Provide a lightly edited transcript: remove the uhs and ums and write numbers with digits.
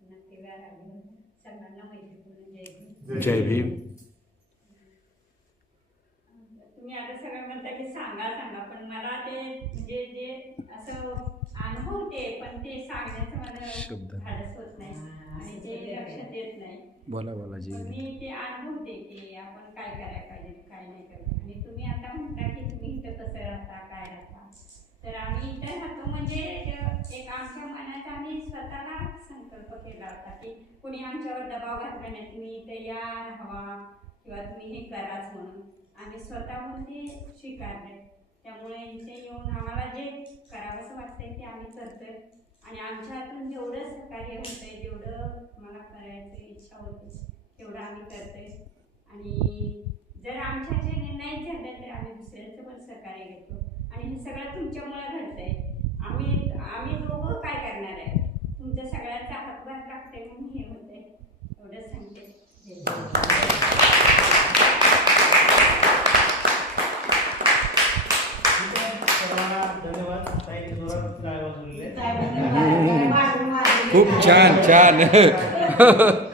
नक्की वेळ आली सगळ्यांना मैत्रीपूर्ण जय भीम. जय भीम. तुम्ही आता सगळं म्हणता की सांगा सांगा, पण मला ते म्हणजे जे असं अनुभवते पण ते सांगण्याचं शब्द. माझं धाडस होत नाही आणि ते लक्षात येत नाही. बोला बोला जी. पण मी ते अनुभवते की आपण काय करायला पाहिजे काय नाही करायचं. आणि तुम्ही आता म्हणता की तुम्ही इथं कसं राहता काय राहता, तर आम्ही इथं राहतो म्हणजे एक आमच्या मनात आम्ही स्वतःला संकल्प केला होता की कोणी आमच्यावर दबाव घातला नाही, तुम्ही इथं या राहावा किंवा तुम्ही हे कराच म्हणून. आम्ही स्वतःहून ते स्वीकारले. त्यामुळे इथे येऊन आम्हाला जे करावंसं वाटतंय ते आम्ही करतोय आणि आमच्या हातून जेवढं सहकार्य होतंय, जेवढं मला करायचं इच्छा होते तेवढं आम्ही करतोय. आणि जर आमच्याचे नाही झालं तर आम्ही दुसऱ्यांचं पण सहकार्य घेतो. आणि हे सगळं तुमच्यामुळे घडतंय. आम्ही दोघं काय करणार आहे, तुमच्या सगळ्यांचा हातभार लागतंय म्हणून हे होतंय. एवढंच सांगते. खूप छान छान.